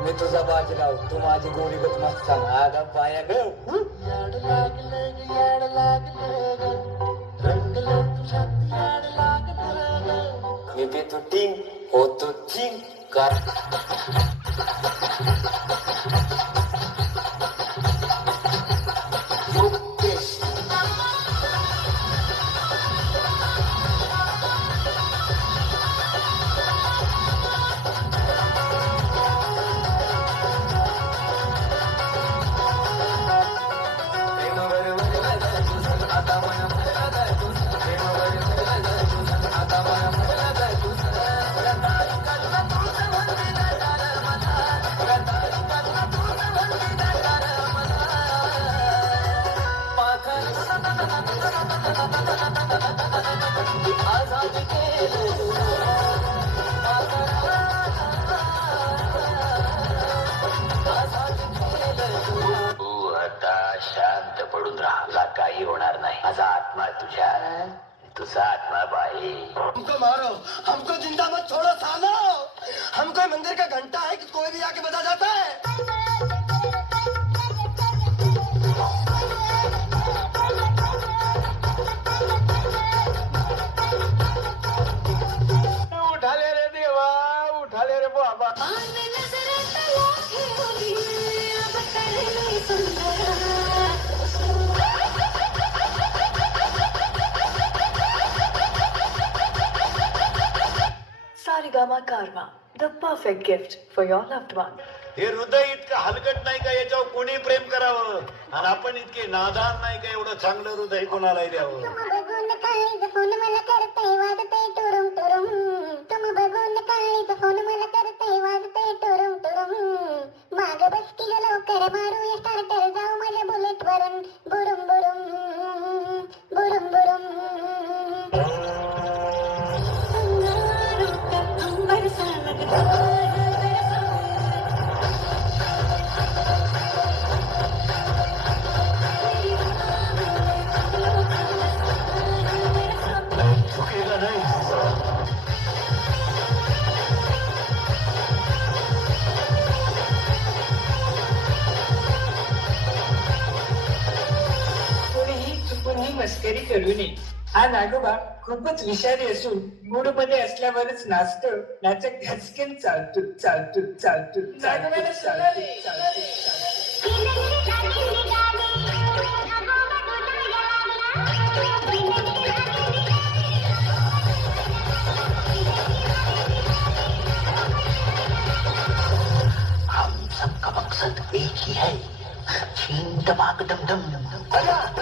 मी तुझा बाजीराव तू माझी गोरी गत मस्ताना आगा पाया ग याड लागलं ग याड लागलं ग रंगलं तुझ्यात याड लागलं ग मी देतो टिंग होतो चिंग कर शांत पडून राहा काही होणार नाही माझा आत्मा तुझ्या तुझा आत्मा बाई हमको मारो हमको जिंदा मत छोड़ो सालो हम कोई मंदिर का घंटा है कि कोई भी आके बजा जाता है उठाले रे देवा उठाले रे बाबा Sarigama Karma, the perfect gift for your loved one. हे हृदय इतकं हलकट नाही का याच्यावर कोणी प्रेम करावं आणि आपण इतके नादान नाही का एवढं चांगलं हृदय कोणाला द्यावं बघून काय फोन मला करते वाजते टुरुम टुरुम तुम बघून काय फोन मला करते वाजते टुरुम टुरुम माग बस की ग लवकर मारू स्टार्टर जाऊ माझ्या बुलेट वरून बुरुम बुरुम बुरुम बुरुम मस्करी करू नये हा नागोबा खूपच विषारी असून मूड मध्ये असल्यावरच नाचतो नाचक घसकेन चालतो चालतो चालतो चालतो चालतो हम सबका मकसद एक ही है छीन दमाक दम दम